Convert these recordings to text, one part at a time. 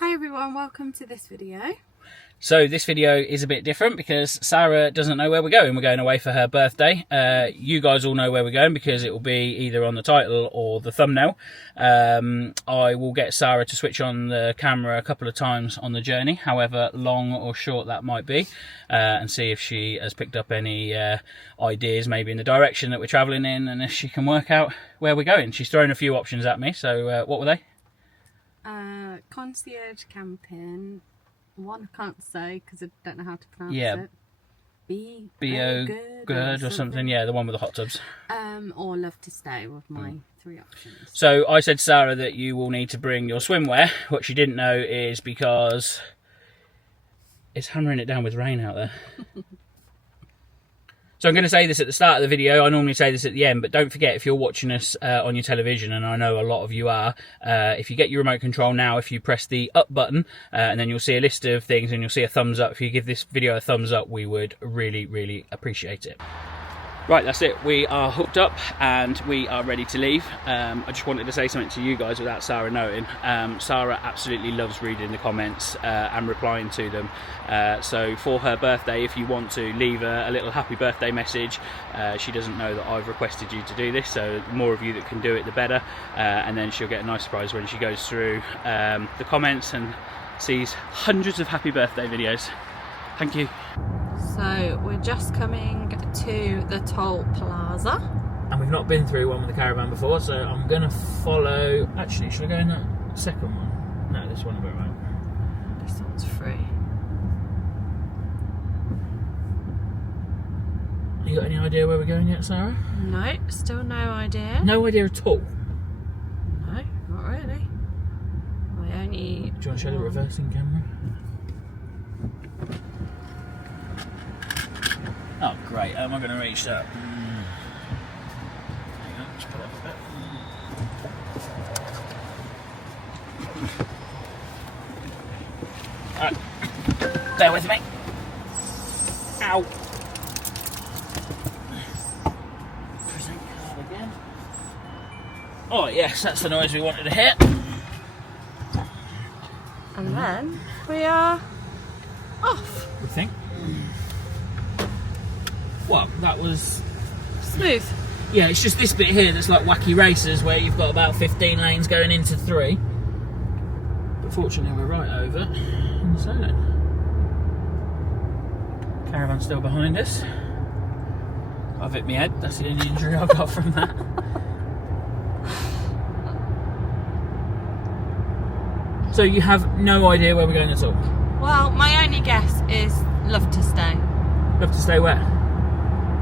Hi everyone, welcome to this video. So this video is a bit different because Sara doesn't know where we're going. We're going away for her birthday. You guys all know where we're going because it will be either on the title or the thumbnail. I will get Sara to switch on the camera a couple of times on the journey, however long or short that might be, and see if she has picked up any ideas maybe in the direction that we're travelling in, and if she can work out where we're going. She's thrown a few options at me, so what were they? Concierge camping. One I can't say because I don't know how to pronounce it. B.O. Good or something. Yeah, the one with the hot tubs. Or Love-2-Stay with my three options. So I said to Sara that you will need to bring your swimwear. What she didn't know is because it's hammering it down with rain out there. So I'm going to say this at the start of the video. I normally say this at the end, but don't forget, if you're watching us on your television, and I know a lot of you are, if you get your remote control now, if you press the up button, and then you'll see a list of things and you'll see a thumbs up. If you give this video a thumbs up, we would really, really appreciate it. Right, that's it. We are hooked up and we are ready to leave. I just wanted to say something to you guys without Sara knowing. Sara absolutely loves reading the comments and replying to them. So for her birthday, if you want to leave a little happy birthday message, she doesn't know that I've requested you to do this, so the more of you that can do it, the better. And then she'll get a nice surprise when she goes through the comments and sees hundreds of happy birthday videos. Thank you. So we're just coming to the toll plaza. And we've not been through one with the caravan before, so I'm going to follow... Actually, should I go in that second one? No, this one will go right. This one's free. You got any idea where we're going yet, Sara? No, still no idea. No idea at all? No, not really. I only... Do you want to show the reversing camera? Oh great, how am I going to reach that? Hang on, just put it up a bit. Alright, bear with me. Ow. Present card again. Oh yes, that's the noise we wanted to hear. And then we are off. We think. Well, that was smooth. Yeah, it's just this bit here that's like wacky races where you've got about 15 lanes going into 3. But fortunately we're right over in the slow lane. Caravan's still behind us. I've hit my head, that's the only injury I got from that. So you have no idea where we're going at all? Well, my only guess is Love-2-Stay. Love-2-Stay where?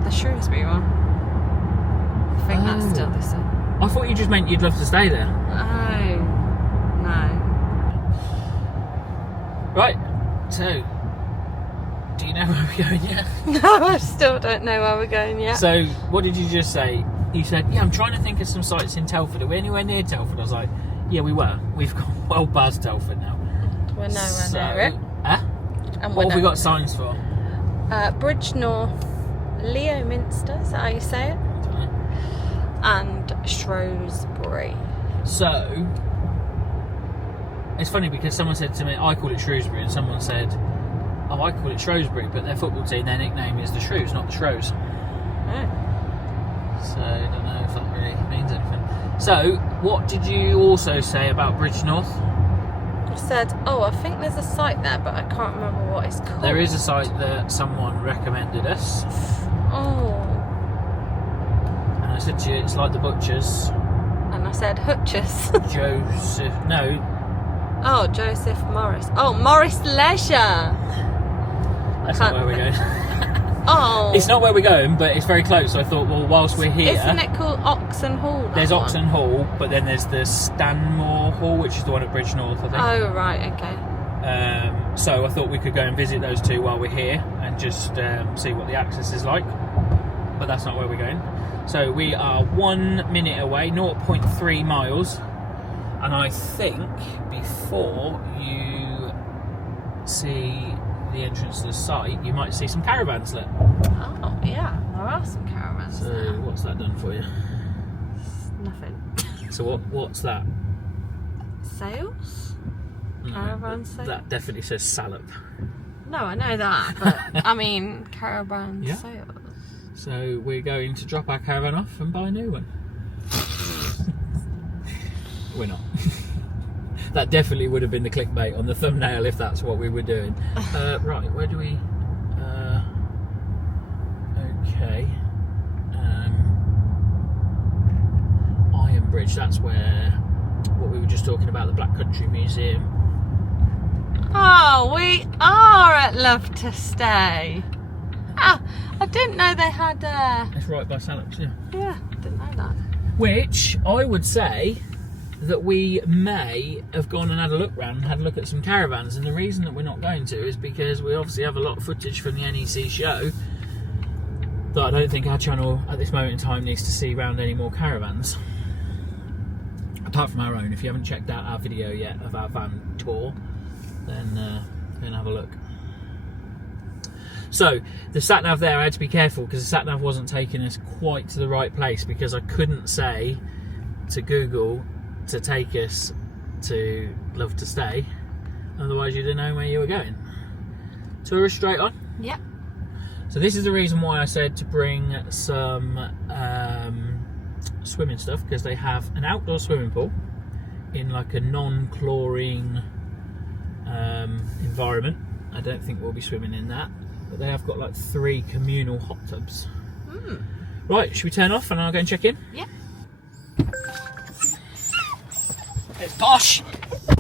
The Shrewsbury one. I think that's still the same. I thought you just meant you'd love to stay there. Oh, no. Right, so, do you know where we're going yet? No, I still don't know where we're going yet. So, what did you just say? You said, yeah, I'm trying to think of some sites in Telford. Are we anywhere near Telford? I was like, yeah, we were. We've gone well past Telford now. We're nowhere near it. And what have we got signs for? Bridge North, Leominster, is that how you say it? And Shrewsbury. So, it's funny because someone said to me, I call it Shrewsbury, and someone said, oh, I call it Shrewsbury, but their football team, their nickname is the Shrews, not the Shrews. Oh. So, I don't know if that really means anything. So, what did you also say about Bridge North? I said, oh, I think there's a site there, but I can't remember what it's called. There is a site that someone recommended us. Oh. And I said to you, it's like the Butchers. And I said, Hutchers. Joseph, no. Oh, Joseph Morris. Oh, Morris Leisure. That's not where we're going. Oh. It's not where we're going, but it's very close. So I thought, well, whilst we're here... Isn't it called Oxon Hall? There's Oxon Hall, but then there's the Stanmore Hall, which is the one at Bridge North, I think. Oh, right, okay. So I thought we could go and visit those two while we're here and just see what the access is like. But that's not where we're going. So we are 1 minute away, 0.3 miles. And I think before you see the entrance to the site, you might see some caravans lit. Oh, yeah, there are some caravans. So what's that done for you? Nothing. So what's that? Sales? Caravan sale. That definitely says Salop. No, I know that, but I mean caravan Yeah. sales. So we're going to drop our caravan off and buy a new one. We're not. That definitely would have been the clickbait on the thumbnail if that's what we were doing. Right, where do we... okay. Ironbridge, that's where... what we were just talking about, the Black Country Museum. Oh, we are at Love-2-Stay. Ah, I didn't know they had... It's right by Salops, yeah. Yeah, didn't know that. Which, I would say... that we may have gone and had a look round and had a look at some caravans, and the reason that we're not going to is because we obviously have a lot of footage from the NEC show that I don't think our channel at this moment in time needs to see around any more caravans. Apart from our own. If you haven't checked out our video yet of our van tour, then have a look. So, the sat-nav there, I had to be careful because the sat-nav wasn't taking us quite to the right place, because I couldn't say to Google to take us to Love-2-Stay, otherwise you didn't know where you were going. Tourist straight on? Yep. So this is the reason why I said to bring some swimming stuff, because they have an outdoor swimming pool in like a non-chlorine environment. I don't think we'll be swimming in that, but they have got like 3 communal hot tubs. Right, should we turn off and I'll go and check in? Yep. It's posh!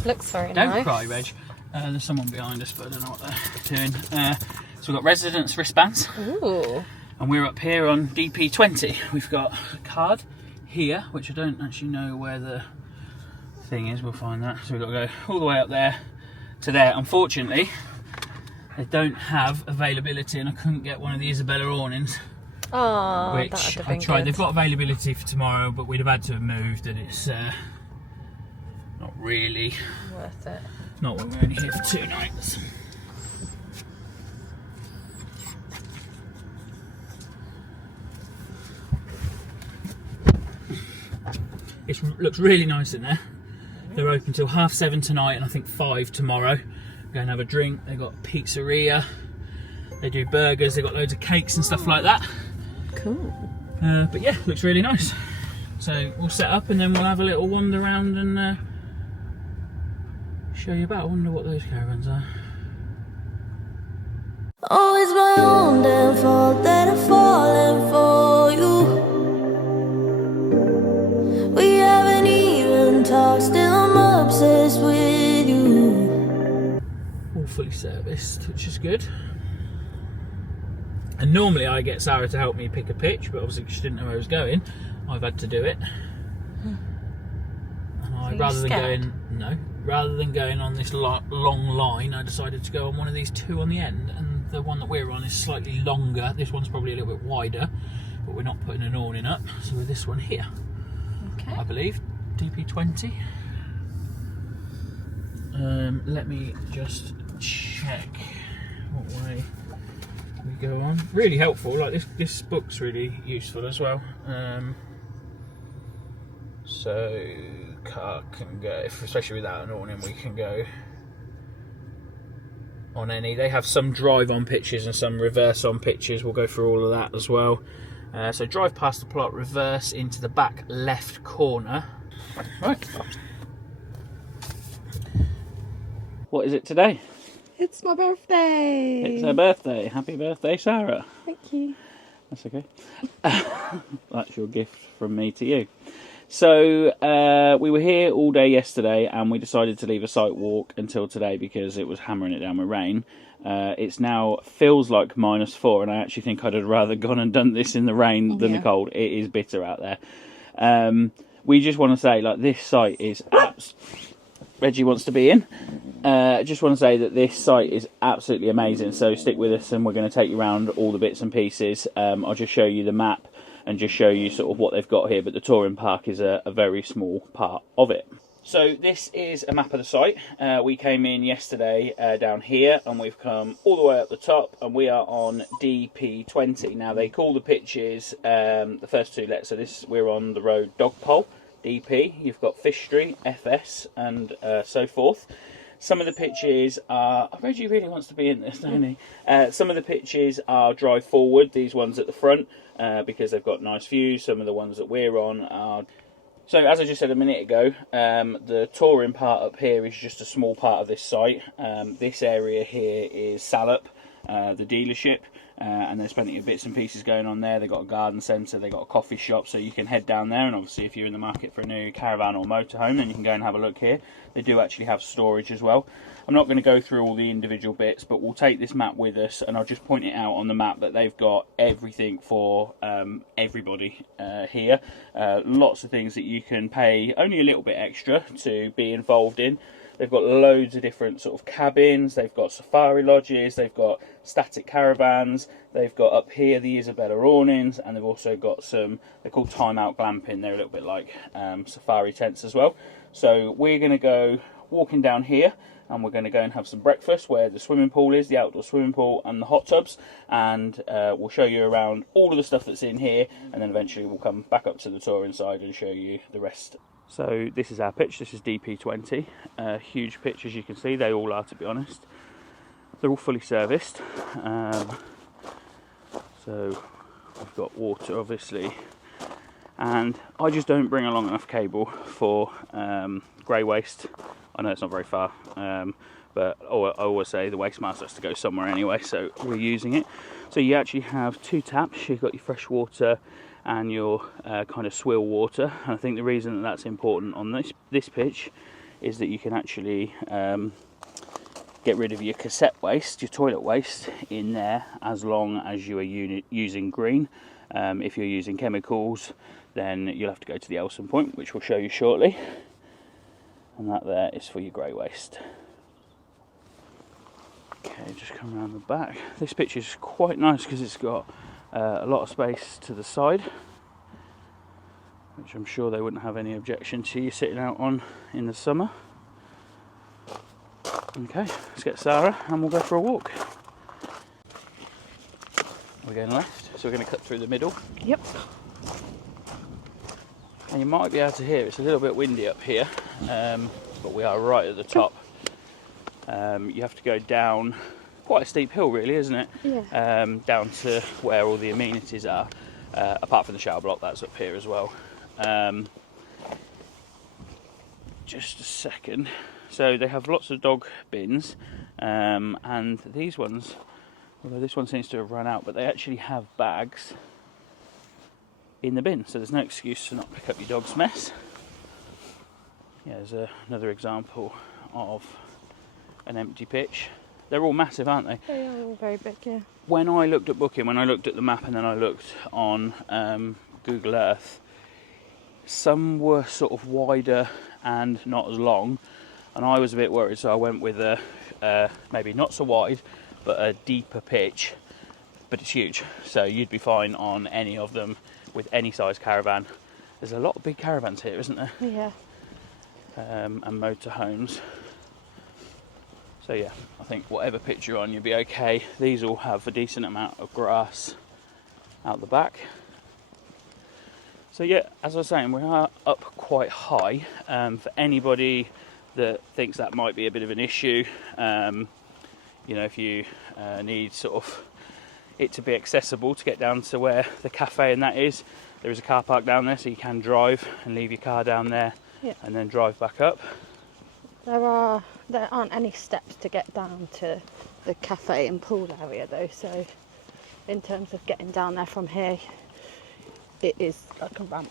Looks very Don't nice. cry, Reg. There's someone behind us, but I don't know what they're doing. So we've got residence wristbands. Ooh. And we're up here on DP20. We've got a card here, which I don't actually know where the thing is. We'll find that. So we've got to go all the way up there to there. Unfortunately, they don't have availability, and I couldn't get one of the Isabella awnings. Oh, Which I tried. They've got availability for tomorrow, but we'd have had to have moved, and it's not really worth it. Not when we're only here for 2 nights. It looks really nice in there. They're open till 7:30 tonight, and I think 5 tomorrow. Go and have a drink. They've got pizzeria. They do burgers. They've got loads of cakes and stuff like that. Cool. But yeah, looks really nice. So we'll set up and then we'll have a little wander around and show you about. I wonder what those caravans are. Oh, it's my own damn fault that I'm falling for you. We haven't even talked, still I'm obsessed with you. All fully serviced, which is good. And normally I get Sara to help me pick a pitch, but obviously she didn't know where I was going. I've had to do it. And I, rather than going on this long line, I decided to go on one of these 2 on the end. And the one that we're on is slightly longer. This one's probably a little bit wider, but we're not putting an awning up. So with this one here, Okay. I believe, DP20. Let me just check what way we go on. Really helpful. Like this book's really useful as well. So car can go, especially without an awning, we can go on any. They have some drive on pitches and some reverse on pitches. We'll go through all of that as well. So drive past the plot, reverse into the back left corner. Right. What is it today? It's my birthday. It's her birthday. Happy birthday, Sara. Thank you. That's okay. That's your gift from me to you. So we were here all day yesterday, and we decided to leave a site walk until today because it was hammering it down with rain. It's now feels like -4, and I actually think I'd have rather gone and done this in the rain than the cold. It is bitter out there. We just want to say, like, this site is Reggie wants to be in. Just want to say that this site is absolutely amazing, so stick with us and we're going to take you around all the bits and pieces. I'll just show you the map and just show you sort of what they've got here, but the touring park is a very small part of it. So this is a map of the site. We came in yesterday down here, and we've come all the way up the top, and we are on DP20. Now they call the pitches the first 2 letters, so we're on the road Dogpole, DP, you've got Fish Street, FS, and so forth. Some of the pitches are... Reggie really wants to be in this, don't he? Some of the pitches are drive forward, these ones at the front, because they've got nice views. Some of the ones that we're on are... So, as I just said a minute ago, the touring part up here is just a small part of this site. This area here is Salop, the dealership. And there's plenty of bits and pieces going on there. They've got a garden centre, they've got a coffee shop, so you can head down there. And obviously if you're in the market for a new caravan or motorhome, then you can go and have a look here. They do actually have storage as well. I'm not going to go through all the individual bits, but we'll take this map with us and I'll just point it out on the map that they've got everything for everybody here. Lots of things that you can pay only a little bit extra to be involved in. They've got loads of different sort of cabins, they've got safari lodges, they've got static caravans, they've got up here the Isabella awnings, and they've also got some, they're called Timeout Glamping, they're a little bit like safari tents as well. So we're going to go walking down here, and we're going to go and have some breakfast where the swimming pool is, the outdoor swimming pool and the hot tubs, and we'll show you around all of the stuff that's in here, and then eventually we'll come back up to the touring side and show you the rest. So this is our pitch, this is DP20, huge pitch as you can see, they all are to be honest. They're all fully serviced, so we've got water obviously, and I just don't bring along enough cable for grey waste. I know it's not very far, but I always say the waste master has to go somewhere anyway, so we're using it. So you actually have two taps, you've got your fresh water and your kind of swill water, and I think the reason that that's important on this pitch is that you can actually get rid of your cassette waste, your toilet waste in there, as long as you are using green. If you're using chemicals, then you'll have to go to the Elson point, which we'll show you shortly, and that there is for your grey waste. Okay, just come around the back. This pitch is quite nice because it's got a lot of space to the side, which I'm sure they wouldn't have any objection to you sitting out on in the summer. Okay, let's get Sara and we'll go for a walk. We're going left, so we're going to cut through the middle. Yep. And you might be able to hear it's a little bit windy up here, but we are right at the top. You have to go down quite a steep hill really, isn't it? Yeah. Down to where all the amenities are, apart from the shower block that's up here as well. Just a second. So they have lots of dog bins, and these ones, although this one seems to have run out, but they actually have bags in the bin, so there's no excuse to not pick up your dog's mess. Yeah, there's another example of an empty pitch. They're all massive, aren't they? They are all very big, yeah. When I looked at booking, when I looked at the map and then I looked on Google Earth, some were sort of wider and not as long, and I was a bit worried, so I went with a maybe not so wide but a deeper pitch, but it's huge, so you'd be fine on any of them with any size caravan. There's a lot of big caravans here, isn't there? Yeah. And motorhomes. So yeah, I think whatever pitch you're on, you'll be okay. These all have a decent amount of grass out the back. So yeah, as I was saying, we are up quite high. For anybody that thinks that might be a bit of an issue, you know, if you need sort of it to be accessible to get down to where the cafe and that is, there is a car park down there, so you can drive and leave your car down there, yeah, and then drive back up. There aren't any steps to get down to the cafe and pool area though, so in terms of getting down there from here, it is like a ramp.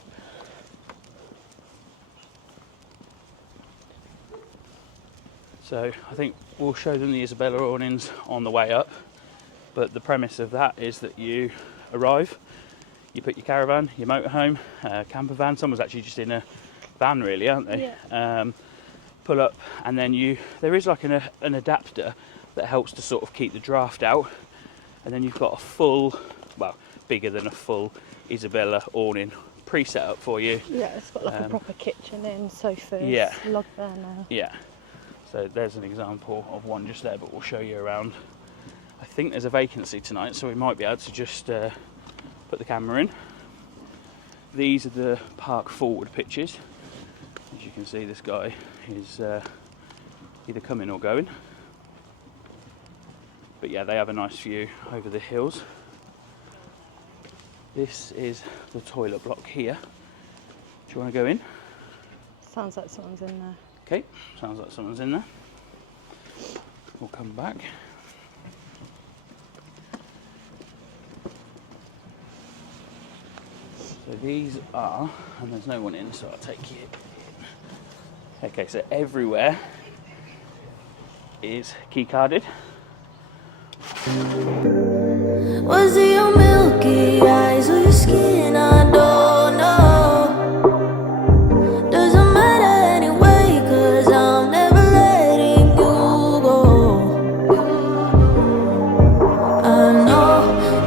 So I think we'll show them the Isabella awnings on the way up, but the premise of that is that you arrive, you put your caravan, your motorhome, camper van, someone's actually just in a van really, aren't they? Yeah. Pull up, and then there is like an adapter that helps to sort of keep the draft out, and then you've got a full, well, bigger than a full Isabella awning pre-set up for you. Yeah, it's got like a proper kitchen in, sofas, yeah, log burner. Yeah, so there's an example of one just there, but we'll show you around. I think there's a vacancy tonight, so we might be able to just put the camera in. These are the park forward pitches. As you can see, this guy is either coming or going. But yeah, they have a nice view over the hills. This is the toilet block here. Do you want to go in? Sounds like someone's in there. Okay, sounds like someone's in there. We'll come back. So these are, and there's no one in, so I'll take you in. Okay, so everywhere is key carded. Was it your milky eyes or your skin? I don't know. Doesn't matter anyway, 'cause I'm never letting you go. I know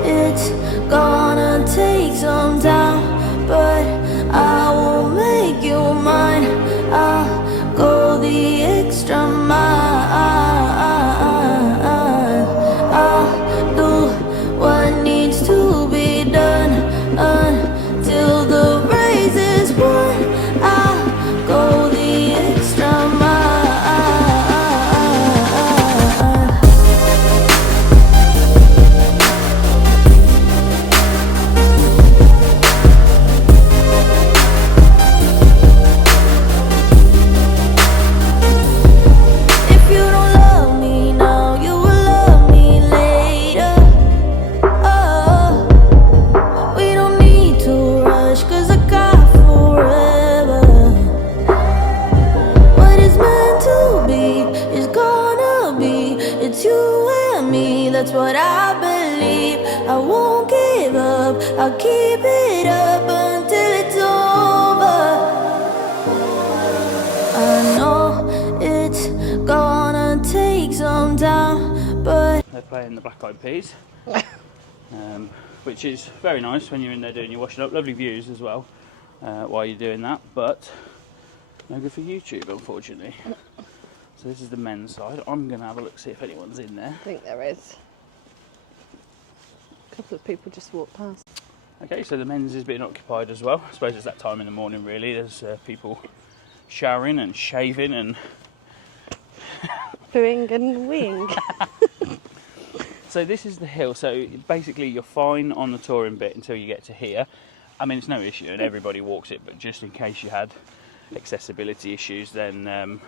it's gonna take some time, but I will make you mine. I'll go the extra mile. I'll do what needs to be done until the race is won. I'll go the extra mile. If you don't love me now, you will love me later. Oh, we don't need to rush, 'cause I got forever. What is meant to be is gonna be. It's you and me, that's what I believe. I won't give up, I'll keep it up until it's over. I know it's gonna take some time, but They're playing the Black Eyed Peas, which is very nice when you're in there doing your washing up. Lovely views as well while you're doing that, but no good for YouTube, unfortunately. So this is the men's side. I'm going to have a look, see if anyone's in there. I think there is. A couple of people just walked past. Okay, so the men's is being occupied as well. I suppose it's that time in the morning, really. There's people showering and shaving and... Booing and weeing. So this is the hill. So basically you're fine on the touring bit until you get to here. I mean, it's no issue and everybody walks it, but just in case you had accessibility issues, then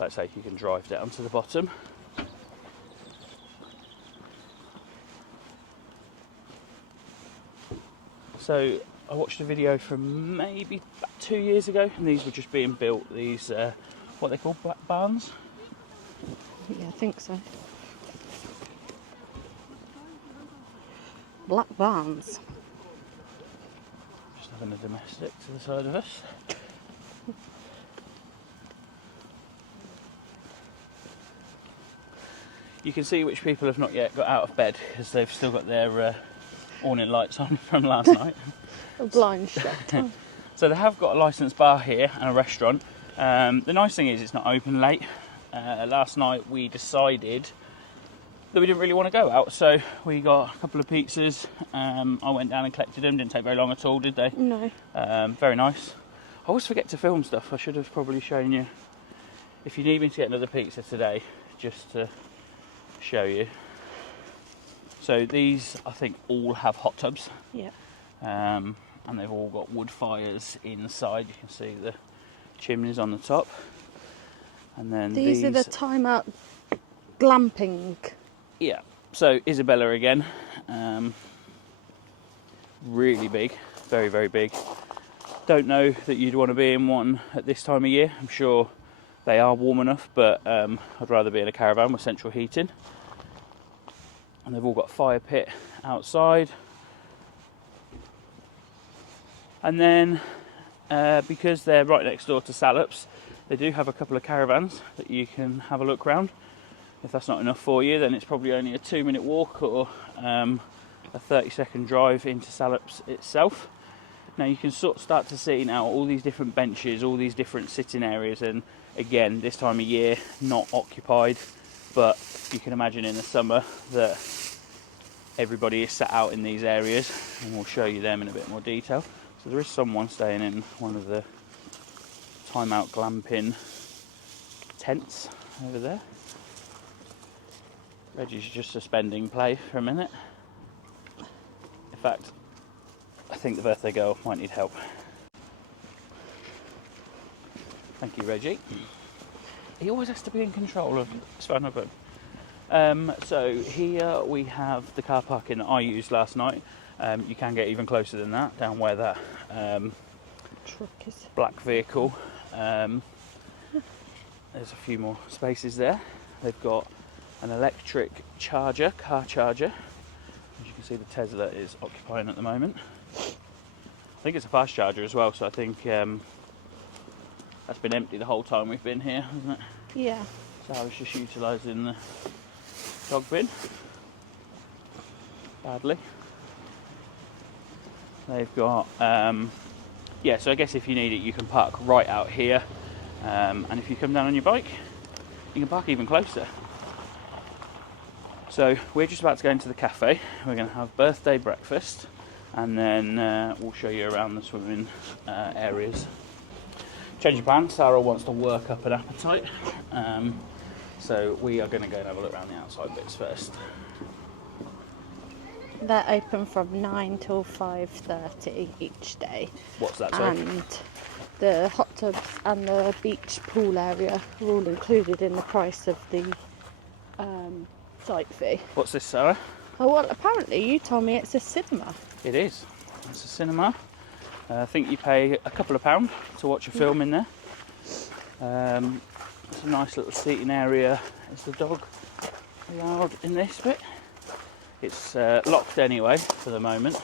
let's say you can drive down to the bottom. So I watched a video from maybe about 2 years ago, and these were just being built, these what they call black barns. Yeah, I think so. Black barns. Just having a domestic to the side of us. You can see which people have not yet got out of bed because they've still got their awning lights on from last night. A blind shut. So they have got a licensed bar here and a restaurant. The nice thing is it's not open late. Last night we decided that we didn't really want to go out, so we got a couple of pizzas. I went down and collected them. Didn't take very long at all, did they? No. Very nice. I always forget to film stuff. I should have probably shown you. If you need me to get another pizza today, just to show you. So these, I think, all have hot tubs. Yeah. And they've all got wood fires inside. You can see the chimneys on the top. And then These are the time out glamping. Yeah. So Isabella again. Really big. Very, very big. Don't know that you'd want to be in one at this time of year. I'm sure they are warm enough, but I'd rather be in a caravan with central heating. And they've all got a fire pit outside. And then because they're right next door to Salops, they do have a couple of caravans that you can have a look round. If that's not enough for you, then it's probably only a 2-minute walk or a 30-second drive into Salops itself. Now you can sort of start to see now all these different benches, all these different sitting areas, and again, this time of year, not occupied, but you can imagine in the summer that everybody is sat out in these areas, and we'll show you them in a bit more detail. So there is someone staying in one of the time out glamping tents over there. Reggie's just suspending play for a minute. In fact, I think the birthday girl might need help. Thank you, Reggie. He always has to be in control of his phone. So here we have the car parking that I used last night. You can get even closer than that, down where that Truck is. black vehicle. There's a few more spaces there. They've got an electric charger, car charger. As you can see, the Tesla is occupying at the moment. I think it's a fast charger as well, so I think that's been empty the whole time we've been here, hasn't it? Yeah. So I was just utilising the dog bin badly. They've got yeah, so I guess if you need it you can park right out here, and if you come down on your bike you can park even closer. So we're just about to go into the cafe. We're going to have birthday breakfast, and then we'll show you around the swimming areas. Change of plan, Sara wants to work up an appetite, so we are going to go and have a look around the outside bits first. They're open from 9 till 5:30 each day. What's that, sorry? And the hot tubs and the beach pool area are all included in the price of the site fee. What's this, Sara? Oh, well, apparently you told me it's a cinema. It is. It's a cinema. I think you pay a couple of £1 to watch a film in there. It's a nice little seating area. Is the dog allowed in this bit? It's locked anyway for the moment,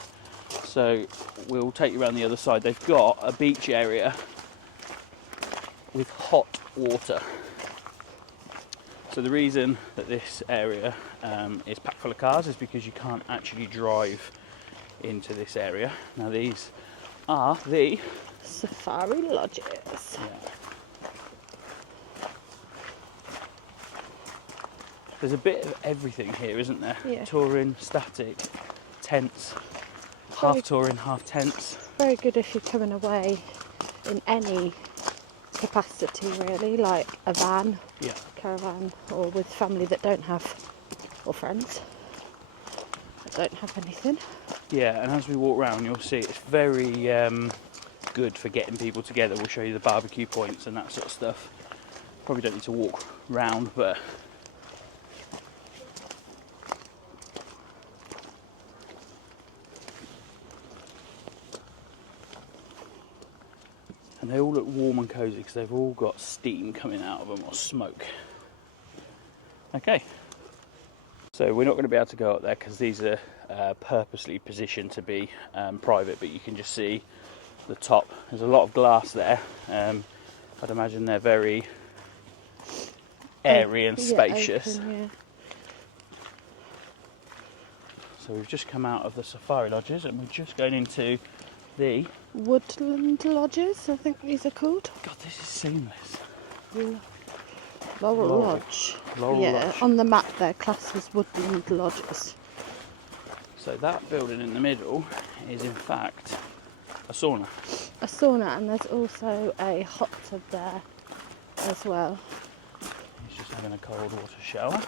so we'll take you around the other side. They've got a beach area with hot water. So the reason that this area is packed full of cars is because you can't actually drive into this area. Now these are the Safari lodges. yeah. There's a bit of everything here, isn't there? Yeah. Touring, static, tents, half touring, half tents. Very good if you're coming away in any capacity, really, like a van, Yeah. caravan, or with family that don't have, or friends that don't have anything. Yeah, and as we walk around, you'll see it's very good for getting people together. We'll show you the barbecue points and that sort of stuff. Probably don't need to walk round, but and they all look warm and cosy because they've all got steam coming out of them, or smoke. Okay, so we're not going to be able to go up there because these are purposely positioned to be private, but you can just see the top. There's a lot of glass there. I'd imagine they're very airy and spacious. Yeah, open, yeah. So we've just come out of the safari lodges and we're just going into the Woodland lodges, I think these are called. God, this is seamless. Laurel Laurel. Lodge. Laurel yeah, Lodge. on the map they're classed as woodland lodges. So that building in the middle is in fact a sauna. A sauna, and there's also a hot tub there as well. He's just having a cold water shower.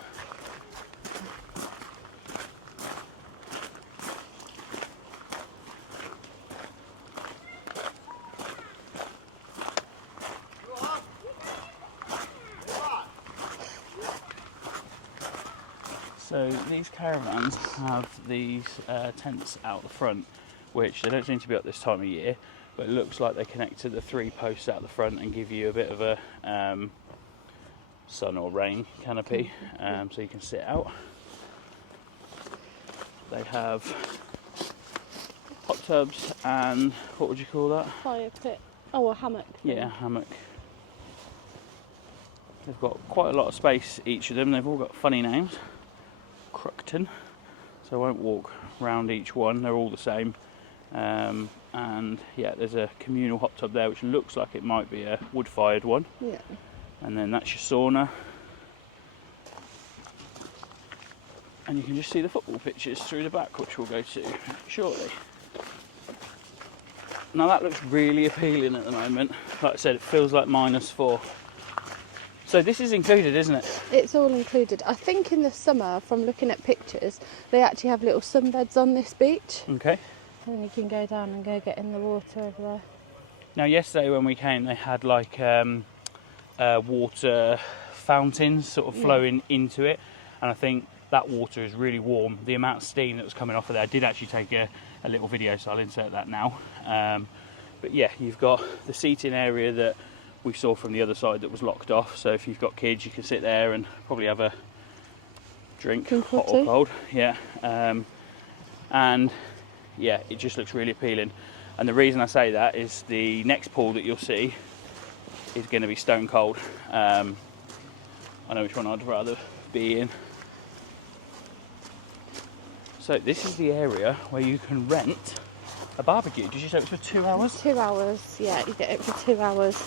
So these caravans have these tents out the front, which they don't seem to be up this time of year, but it looks like they connect to the 3 posts out the front and give you a bit of a sun or rain canopy, so you can sit out. They have hot tubs and, what would you call that? Fire pit. Oh, a hammock. Yeah, hammock. They've got quite a lot of space, each of them. They've all got funny names. Cruckton, so I won't walk round each one, they're all the same. And yeah, there's a communal hot tub there which looks like it might be a wood-fired one. Yeah. And then that's your sauna. And you can just see the football pitches through the back, which we'll go to shortly. Now that looks really appealing at the moment. Like I said, it feels like -4. So this is included, isn't it? It's all included. I think in the summer, from looking at pictures, they actually have little sunbeds on this beach. Okay. And you can go down and go get in the water over there. Now yesterday when we came, they had like water fountains sort of flowing into it, and I think that water is really warm. The amount of steam that was coming off of there, I did actually take a little video, so I'll insert that now. But yeah, you've got the seating area that we saw from the other side that was locked off, so if you've got kids you can sit there and probably have a drink, hot or cold. Yeah. And yeah, it just looks really appealing. And the reason I say that is the next pool that you'll see is going to be stone cold. I know which one I'd rather be in. So this is the area where you can rent a barbecue. Did you say it was for 2 hours? 2 hours, yeah, you get it for 2 hours.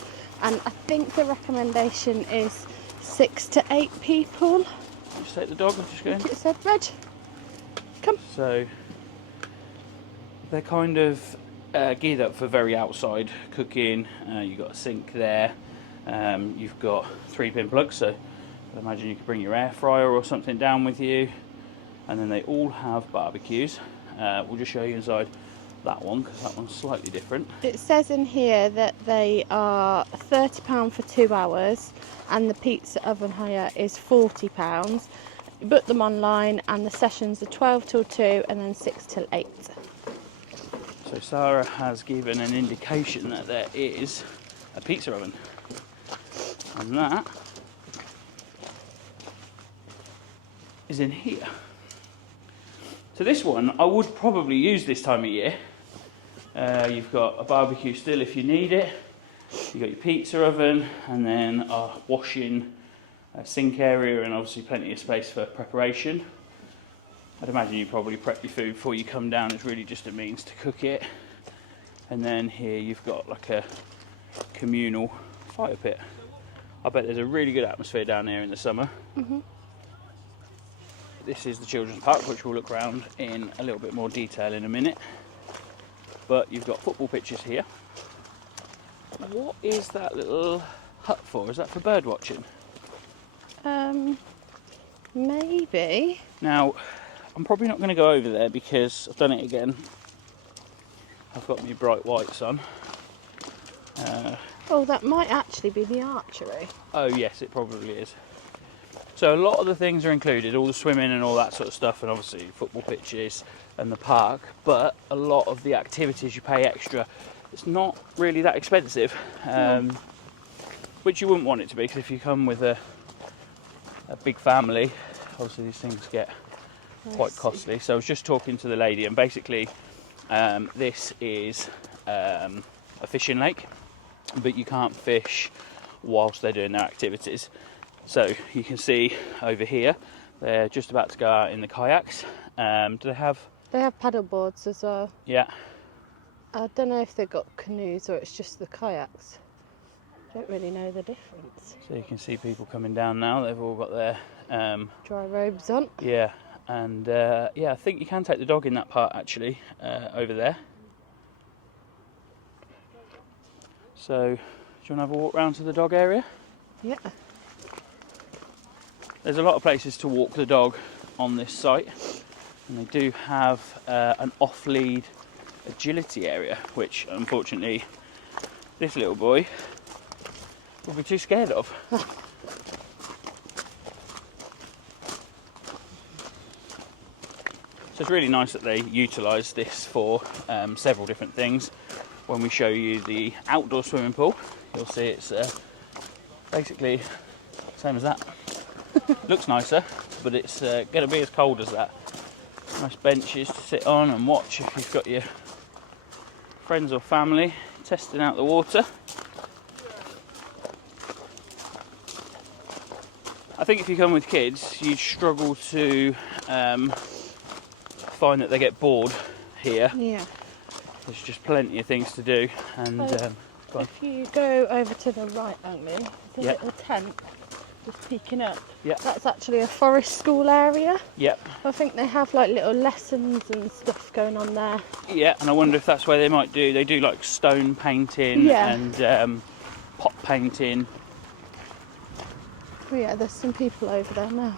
And I think the recommendation is 6 to 8 people. Just take the dog, I'm just going. It said red. Come. So they're kind of geared up for very outside cooking. You've got a sink there. You've got 3-pin plugs, so I imagine you could bring your air fryer or something down with you. And then they all have barbecues. We'll just show you inside that one because that one's slightly different. It says in here that they are £30 for 2 hours and the pizza oven hire is £40. You book them online and the sessions are 12 till 2 and then 6 till 8. So Sara has given an indication that there is a pizza oven, and that is in here. So this one I would probably use this time of year. You've got a barbecue still if you need it. You've got your pizza oven and then a washing sink area and obviously plenty of space for preparation. I'd imagine you probably prep your food before you come down. It's really just a means to cook it. And then here you've got like a communal fire pit. I bet there's a really good atmosphere down here in the summer. Mm-hmm. This is the children's park, which we'll look around in a little bit more detail in a minute. But you've got football pitches here. What is that little hut for? Is that for bird watching? Maybe. Now, I'm probably not going to go over there because I've done it again. I've got my bright whites on. Oh, that might actually be the archery. Oh yes, it probably is. So a lot of the things are included, all the swimming and all that sort of stuff, and obviously football pitches and the park, but a lot of the activities you pay extra. It's not really that expensive, which you wouldn't want it to be, because if you come with a big family, obviously these things get quite costly. So I was just talking to the lady, and basically this is a fishing lake, but you can't fish whilst they're doing their activities. So you can see over here, they're just about to go out in the kayaks. Do they have? They have paddle boards as well. Yeah. I don't know if they've got canoes or it's just the kayaks. Don't really know the difference. So you can see people coming down now. They've all got their dry robes on. Yeah, and yeah, I think you can take the dog in that part actually over there. So, do you want to have a walk round to the dog area? Yeah. There's a lot of places to walk the dog on this site, and they do have an off-lead agility area, which unfortunately this little boy will be too scared of. So it's really nice that they utilise this for several different things. When we show you the outdoor swimming pool, you'll see it's basically the same as that. Looks nicer, but it's going to be as cold as that. Nice benches to sit on and watch if you've got your friends or family testing out the water. I think if you come with kids, you'd struggle to find that they get bored here. Yeah. There's just plenty of things to do, and if you go over to the right, only the Yep. little tent just peeking up. Yep. That's actually a forest school area. Yep. I think they have like little lessons and stuff going on there. Yeah, and I wonder if that's where they might do. They do like stone painting Yeah. and pot painting. Oh yeah, there's some people over there now.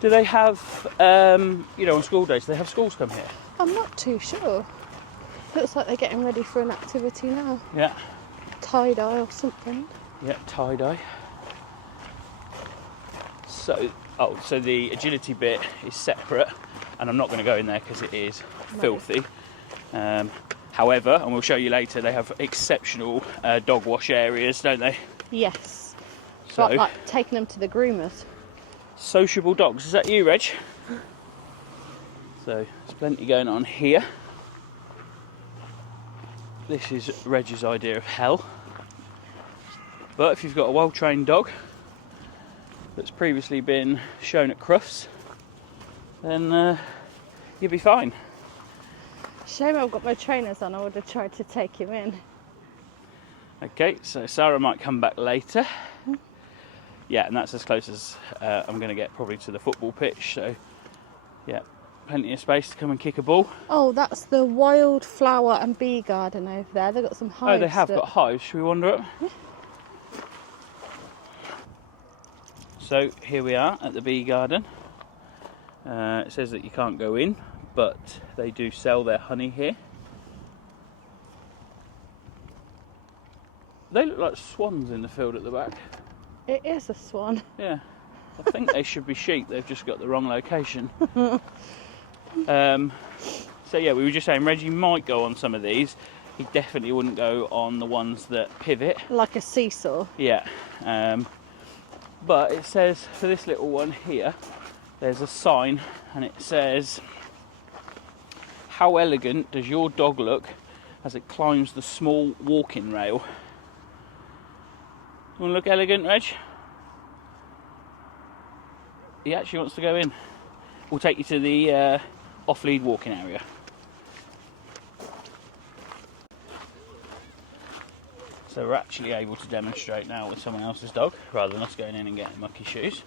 Do they have, you know, on school days, do they have schools come here? I'm not too sure. Looks like they're getting ready for an activity now. Yeah. Tie-dye or something. Yeah, tie-dye. So, so the agility bit is separate, and I'm not going to go in there because it is filthy. However, and we'll show you later, they have exceptional dog wash areas, don't they? Yes. So, Like taking them to the groomers. Sociable dogs. Is that you, Reg? So, there's plenty going on here. This is Reg's idea of hell. But if you've got a well-trained dog that's previously been shown at Crufts, then you'll be fine. Shame I've got my trainers on, I would have tried to take him in. Okay, so Sara might come back later. Yeah, and that's as close as I'm going to get probably to the football pitch, so yeah, plenty of space to come and kick a ball. Oh, that's the wildflower and bee garden over there. They've got some hives. Oh, they have got hives. Should we wander up? Yeah. So here we are at the bee garden. It says that you can't go in, but they do sell their honey here. They look like swans in the field at the back. It is a swan. Yeah, I think they should be sheep. They've just got the wrong location. So yeah, we were just saying Reggie might go on some of these. He definitely wouldn't go on the ones that pivot. Like a seesaw. Yeah. But it says for this little one here, there's a sign and it says, "How elegant does your dog look as it climbs the small walking rail?" You want to look elegant, Reg? He actually wants to go in. We'll take you to the off-lead walking area. So we're actually able to demonstrate now with someone else's dog, rather than us going in and getting mucky shoes.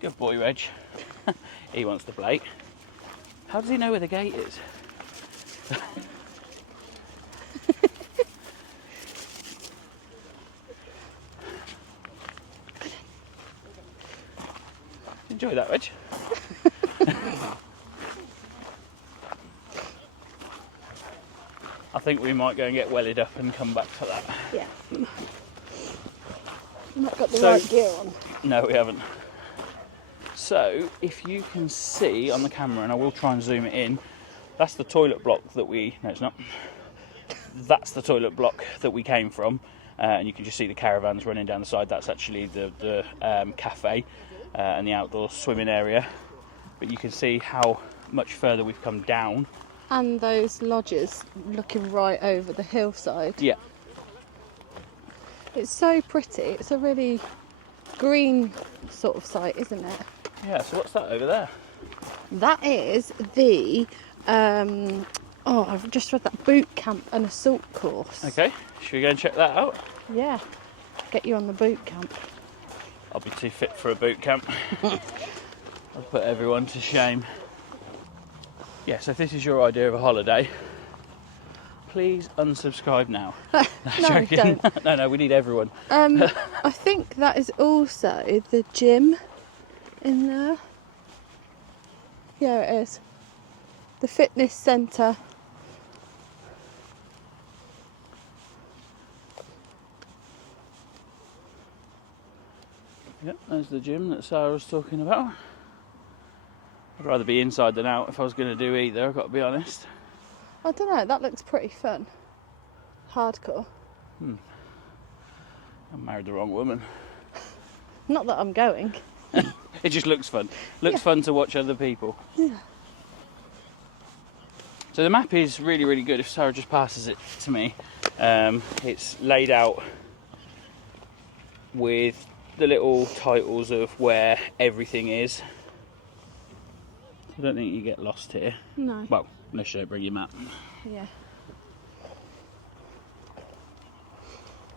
Good boy, Reg. He wants to play. How does he know where the gate is? Enjoy that, Reg. I think we might go and get wellied up and come back to that. Yeah. Not got the right gear on. No, we haven't. So, if you can see on the camera, and I will try and zoom it in, that's the toilet block that we... No, it's not. That's the toilet block that we came from. And you can just see the caravans running down the side. That's actually the cafe and the outdoor swimming area. But you can see how much further we've come down. And those lodges looking right over the hillside. Yeah. It's so pretty. It's a really green sort of site, isn't it? Yeah, so what's that over there? That is the, I've just read that boot camp and assault course. Okay, should we go and check that out? Yeah, get you on the boot camp. I'll be too fit for a boot camp. I'll put everyone to shame. Yeah, so if this is your idea of a holiday, please unsubscribe now. No, joking. don't. No, we need everyone. I think that is also the gym in there. Yeah, it is. The fitness centre. Yep, there's the gym that Sarah was talking about. I'd rather be inside than out if I was going to do either, I've got to be honest. I don't know, that looks pretty fun. Hardcore. I married the wrong woman. Not that I'm going. It just looks fun. Looks fun to watch other people. Yeah. So the map is really, really good if Sarah just passes it to me. It's laid out with the little titles of where everything is. I don't think you get lost here. No. Well, unless you don't bring your map. Yeah.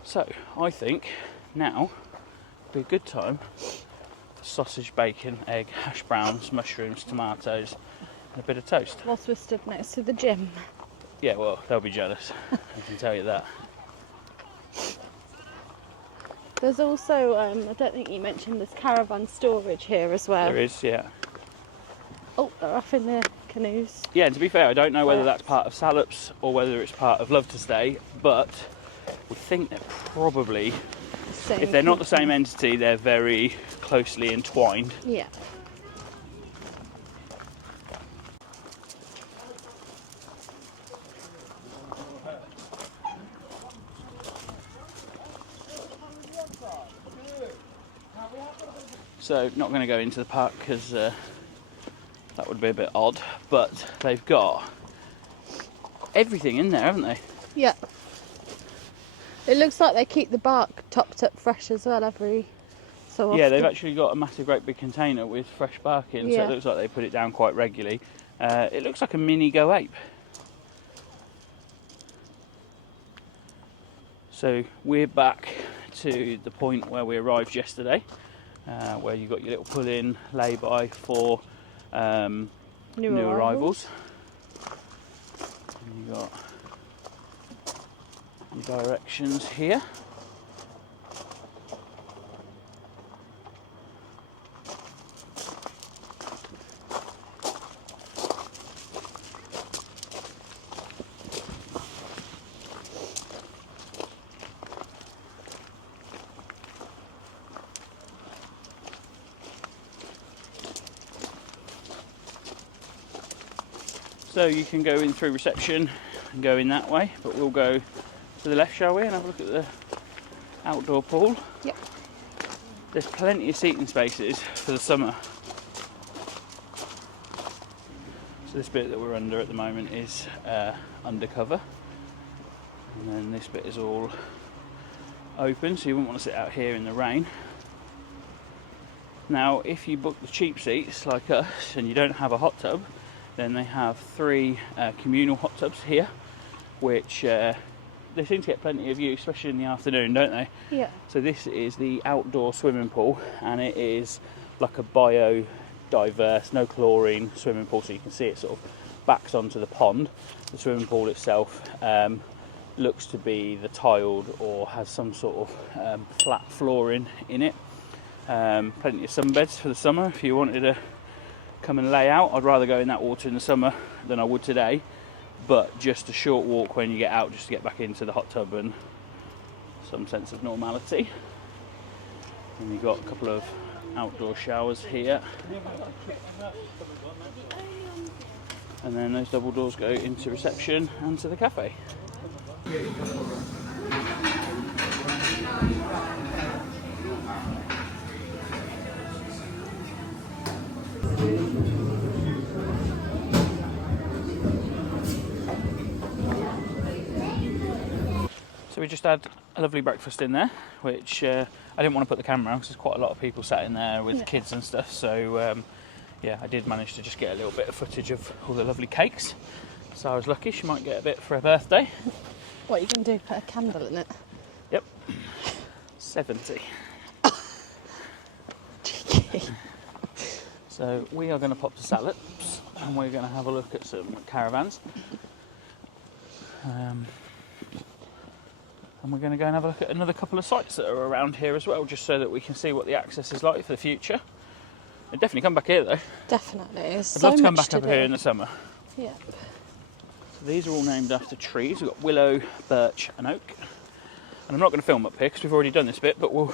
So, I think now would be a good time for sausage, bacon, egg, hash browns, mushrooms, tomatoes and a bit of toast. Whilst we're stood next to the gym. Yeah, well, they'll be jealous. I can tell you that. There's also, I don't think you mentioned, there's caravan storage here as well. There is, yeah. Oh, they're off in the canoes. Yeah, and to be fair, I don't know whether that's part of Salops or whether it's part of Love-2-Stay, but we think they're probably, if they're not the same entity, they're very closely entwined. Yeah. So, not going to go into the park because that would be a bit odd, but they've got everything in there, haven't they? Yeah. It looks like they keep the bark topped up fresh as well every so often. Yeah, they've actually got a massive, great big container with fresh bark in, so Yeah. it looks like they put it down quite regularly. It looks like a mini Go Ape. So we're back to the point where we arrived yesterday, where you got your little pull-in lay-by for new arrivals. And you got your directions here. So you can go in through reception and go in that way, but we'll go to the left, shall we, and have a look at the outdoor pool. Yep. There's plenty of seating spaces for the summer. So this bit that we're under at the moment is undercover, and then this bit is all open, so you wouldn't want to sit out here in the rain. Now, if you book the cheap seats like us and you don't have a hot tub, then they have 3 communal hot tubs here, which they seem to get plenty of use, especially in the afternoon, don't they? Yeah. So this is the outdoor swimming pool, and it is like a biodiverse, no chlorine swimming pool, so you can see it sort of backs onto the pond. The swimming pool itself looks to be the tiled or has some sort of flat flooring in it. Plenty of sunbeds for the summer if you wanted to come and lay out. I'd rather go in that water in the summer than I would today, but just a short walk when you get out, just to get back into the hot tub and some sense of normality. And you've got a couple of outdoor showers here, and then those double doors go into reception and to the cafe. So we just had a lovely breakfast in there, which I didn't want to put the camera on because there's quite a lot of people sat in there with kids and stuff. So yeah, I did manage to just get a little bit of footage of all the lovely cakes. So I was lucky, she might get a bit for her birthday. What are you going to do, put a candle in it? Yep, 70. Cheeky. So we are going to pop to Salops and we're going to have a look at some caravans. And we're going to go and have a look at another couple of sites that are around here as well, just so that we can see what the access is like for the future. I'd definitely come back here though. Definitely. I'd love to come back up here in the summer. Yeah. So these are all named after trees. We've got willow, birch and oak. And I'm not going to film up here because we've already done this bit, but we'll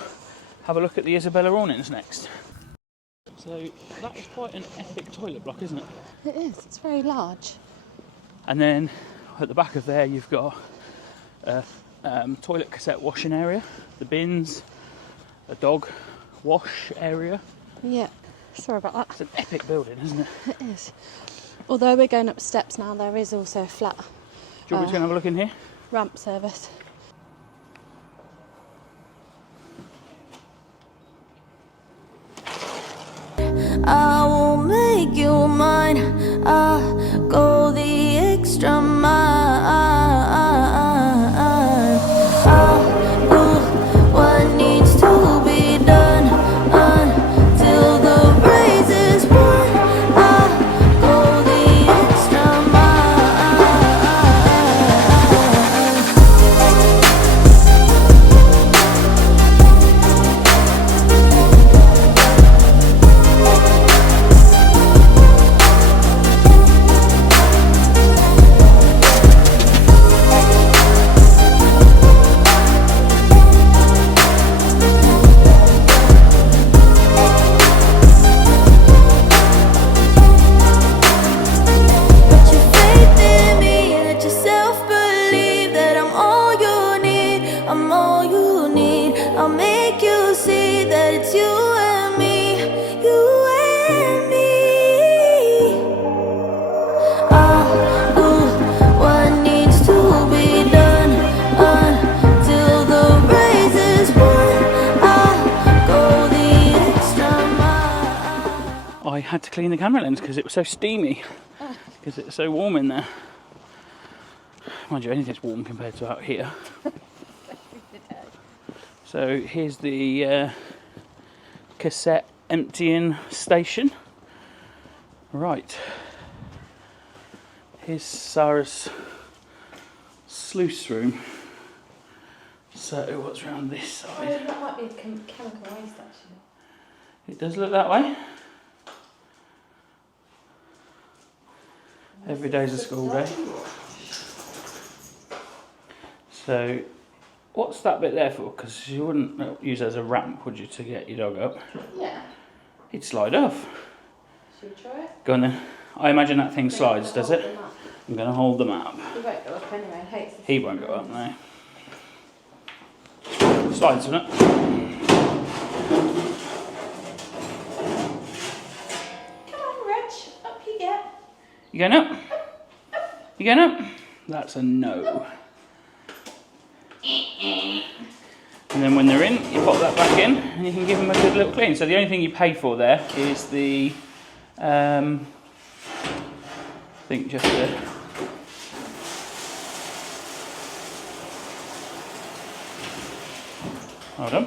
have a look at the Isabella awnings next. So that is quite an epic toilet block, isn't it? It is. It's very large. And then at the back of there you've got a toilet cassette washing area, the bins, a dog wash area. Yeah. Sorry about that. It's an epic building, isn't it? It is. Although we're going up steps now, there is also a flat Do you want me to go and have a look in here? ramp service. I will make you mine. I'll go the extra mile. I'll do what needs to be done until the race is won. I'll go the extra mile. I had to clean the camera lens because it was so steamy, because it's so warm in there. Mind you, anything's warm compared to out here. So here's the cassette emptying station. Right, here's Sara's sluice room. So what's around this side? That might be a chemical waste actually. It does look that way. Every day's a school day. So what's that bit there for? Because you wouldn't use it as a ramp, would you, to get your dog up? Yeah. It'd slide off. Should we try it? Go on then. I imagine that thing slides, does it? I'm going to hold the map. He won't go up anyway. Hates this. He won't go up, no. Slides, doesn't it? Come on, Reg. Up you get. You going up? You going up? That's a no. And then when they're in, you pop that back in and you can give them a good little clean. So the only thing you pay for there is the, I think just the, hold on.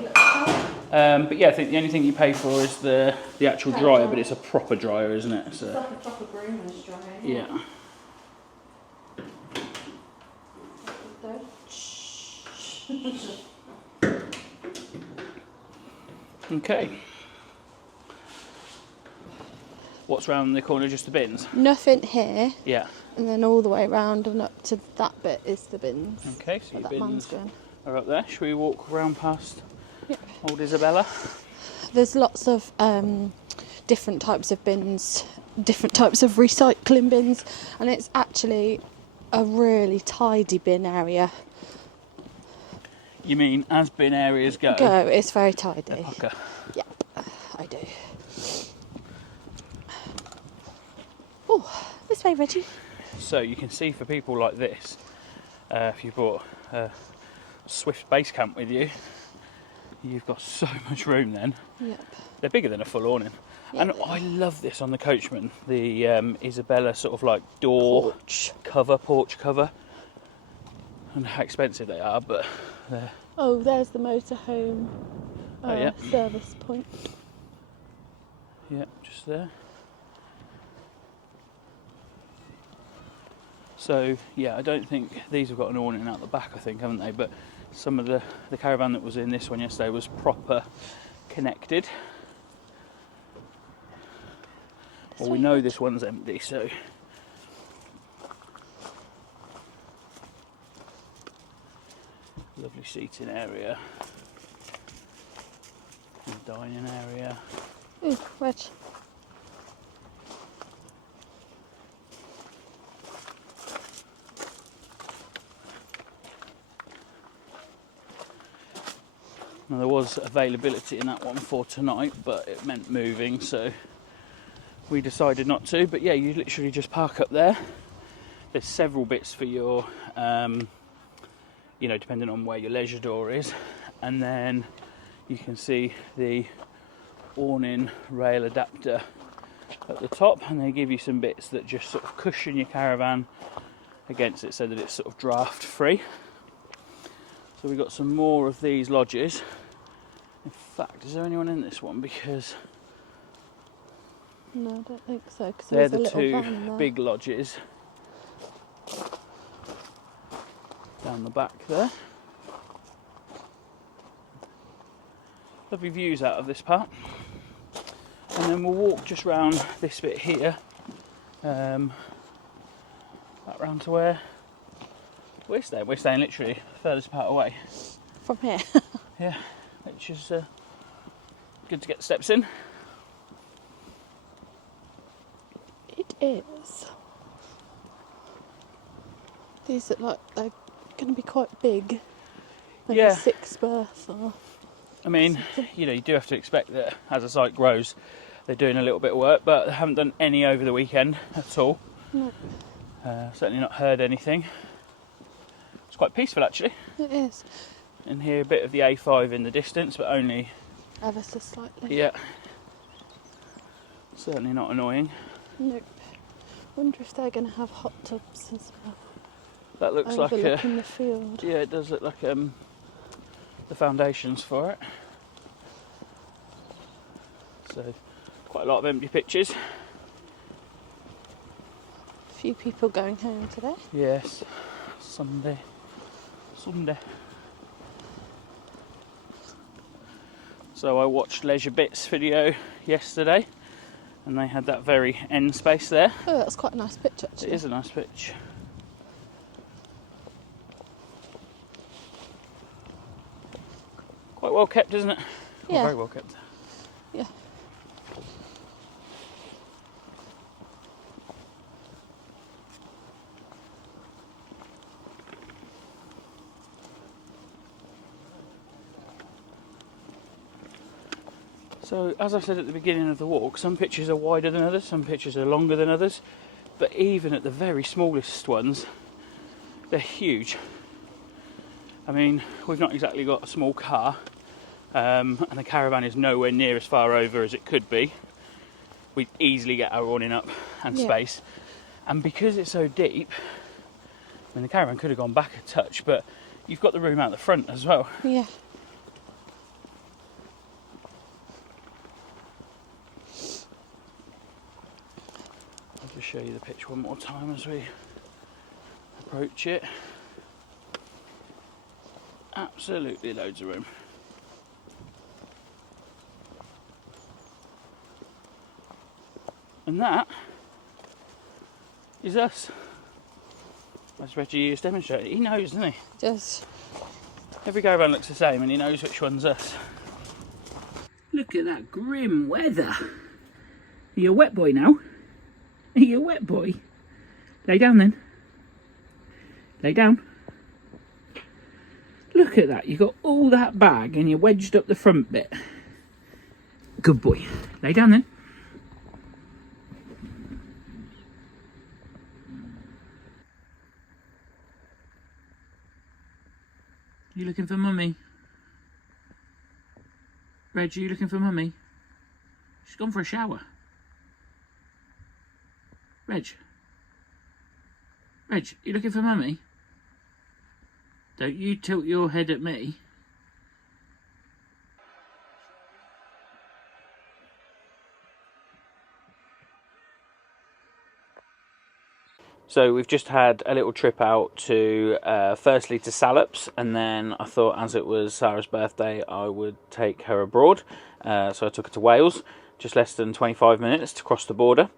But yeah, I think the only thing you pay for is the actual dryer, but it's a proper dryer, isn't it? So, It's like a proper groomer's dryer. yeah. Okay. What's round the corner? Just the bins? Nothing here, Yeah. and then all the way round and up to that bit is the bins. Okay, so your That man's bins going. are up there. Should we walk round past Yep. old Isabella? There's lots of different types of bins, different types of recycling bins, and it's actually a really tidy bin area. You mean as bin areas go? It's very tidy. Okay. Yeah, I do. Oh, this way, Reggie. So you can see for people like this, if you brought a Swift base camp with you, you've got so much room then. Yep. They're bigger than a full awning. Yeah, And they I love this on the Coachman, the Isabella sort of like door cover, porch cover. I don't know how expensive they are, but they're... Oh, there's the motorhome yeah. service point. Yeah, just there. So, yeah, I don't think these have got an awning out the back, I think, haven't they? But some of the caravan that was in this one yesterday was proper connected. Well, we know this one's empty, so... Lovely seating area. And dining area. Ooh, Reg. Now, there was availability in that one for tonight, but it meant moving, so we decided not to. But yeah, you literally just park up there. There's several bits for your, you know, depending on where your leisure door is. And then you can see the awning rail adapter at the top, and they give you some bits that just sort of cushion your caravan against it so that it's sort of draft free. So we've got some more of these lodges. In fact, is there anyone in this one? Because No, I don't think so. Cause they're there's the a two little van there. big lodges down the back there. Lovely views out of this part. And then we'll walk just round this bit here, back round to where we're staying. We're staying literally the furthest part away. From here. Yeah, which is good to get the steps in. It is. These look like they're going to be quite big. Maybe Yeah. 6 berth or... I mean, you know, you do have to expect that as the site grows, they're doing a little bit of work, but they haven't done any over the weekend at all. No. Certainly not heard anything. It's quite peaceful actually. It is. And here a bit of the A5 in the distance, but only, Ever so slightly. yeah. Certainly not annoying. Nope. Wonder if they're going to have hot tubs as well. That looks like overlooking the field. Yeah, it does look like the foundations for it. So quite a lot of empty pitches. A few people going home today. Yes, Sunday. So I watched Leisure Bits video yesterday, and they had that very end space there. Oh, that's quite a nice pitch actually. It is a nice pitch. Quite well kept, isn't it? Well, Yeah. very well kept. Yeah. So, as I said at the beginning of the walk, some pitches are wider than others, some pitches are longer than others, but even at the very smallest ones, they're huge. I mean, we've not exactly got a small car, and the caravan is nowhere near as far over as it could be. We'd easily get our awning up and space, and because it's so deep, I mean, the caravan could have gone back a touch, but you've got the room out the front as well. Yeah. I'll just show you the pitch one more time as we approach it. Absolutely loads of room. And that is us. As Reggie has demonstrated. He knows, doesn't he? Just Every caravan looks the same and he knows which one's us. Look at that grim weather. Are you a wet boy now? Are you a wet boy? Lay down then. Lay down. Look at that. You've got all that bag and you're wedged up the front bit. Good boy. Lay down then. You looking for mummy? Reg, you looking for mummy? She's gone for a shower. Reg? Reg, you looking for mummy? Don't you tilt your head at me. So we've just had a little trip out to, firstly to Salops, and then I thought as it was Sara's birthday I would take her abroad. So I took her to Wales, just less than 25 minutes to cross the border.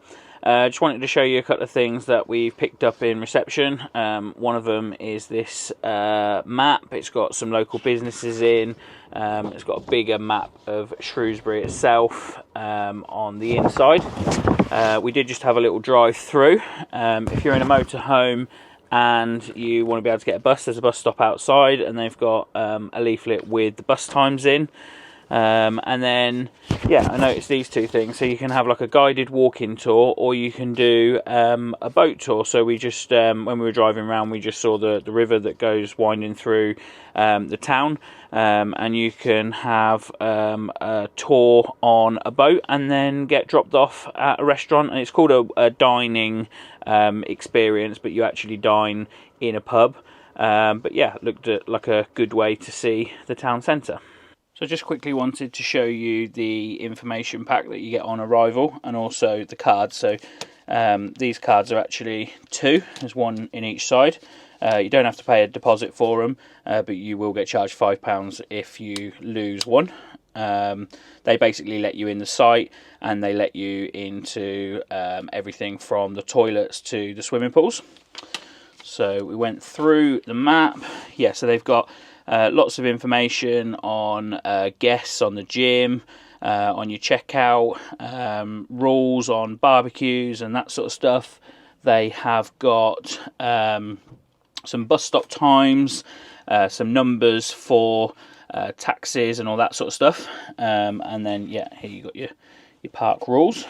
Just wanted to show you a couple of things that we've picked up in reception. One of them is this map. It's got some local businesses in. It's got a bigger map of Shrewsbury itself on the inside. We did just have a little drive through. If you're in a motorhome and you want to be able to get a bus, there's a bus stop outside, and they've got a leaflet with the bus times in. And then, yeah, I noticed these two things. So you can have like a guided walking tour, or you can do a boat tour. So we just, when we were driving around, we just saw the river that goes winding through the town. And you can have a tour on a boat and then get dropped off at a restaurant. And it's called a dining experience, but you actually dine in a pub. But yeah, it looked like a good way to see the town centre. So I just quickly wanted to show you the information pack that you get on arrival, and also the cards. So these cards are actually two, there's one in each side. You don't have to pay a deposit for them, but you will get charged £5 if you lose one. They basically let you in the site, and they let you into everything from the toilets to the swimming pools. So we went through the map. Yeah, so they've got lots of information on guests, on the gym, on your checkout, rules on barbecues and that sort of stuff. They have got some bus stop times, some numbers for taxis and all that sort of stuff. And then, yeah, here you got your park rules.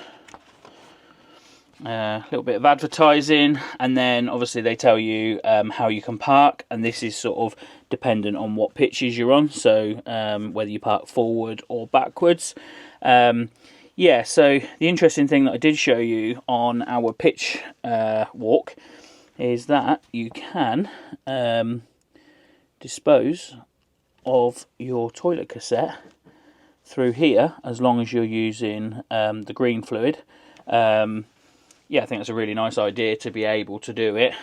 A little bit of advertising, and then obviously they tell you how you can park, and this is sort of dependent on what pitches you're on, so whether you park forward or backwards. Yeah, so the interesting thing that I did show you on our pitch walk is that you can dispose of your toilet cassette through here as long as you're using the green fluid. Yeah, I think that's a really nice idea to be able to do it.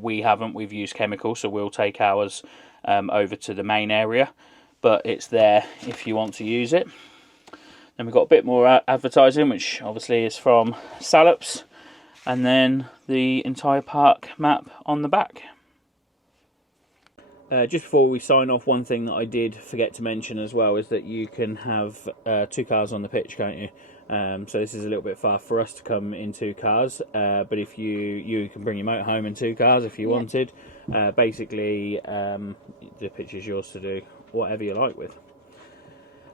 We haven't, we've used chemical, so we'll take ours over to the main area, but it's there if you want to use it. Then we've got a bit more advertising, which obviously is from Salops, and then the entire park map on the back. Just before we sign off, one thing that I did forget to mention as well is that you can have 2 cars on the pitch, can't you? So this is a little bit far for us to come in 2 cars, but if you can bring your motorhome in 2 cars if you wanted. Basically, the pitch is yours to do whatever you like with.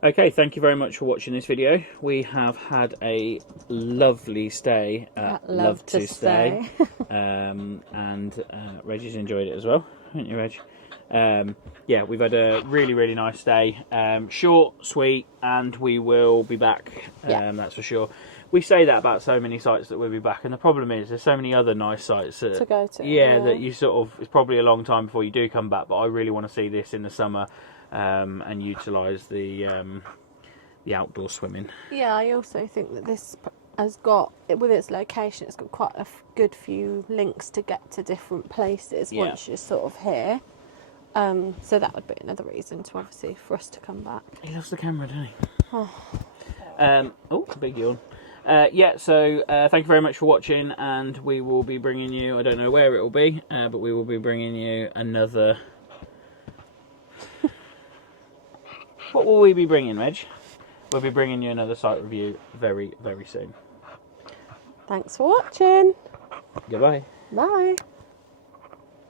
Okay, thank you very much for watching this video. We have had a lovely stay at Love-2-Stay. And Reggie's enjoyed it as well, haven't you, Reg? Yeah, we've had a really nice day. Short, sweet, and we will be back, that's for sure. We say that about so many sites that we'll be back, and the problem is there's so many other nice sites to go to. Yeah, that you sort of, it's probably a long time before you do come back, but I really want to see this in the summer. And utilise the outdoor swimming. Yeah, I also think that this has got, with its location, it's got quite a good few links to get to different places once you're sort of here. So that would be another reason to obviously for us to come back. He loves the camera, doesn't he? Oh, big yawn. Yeah, so thank you very much for watching, and we will be bringing you, I don't know where it will be, but we will be bringing you another... What will we be bringing, Reg? We'll be bringing you another site review very soon. Thanks for watching. Goodbye. Bye.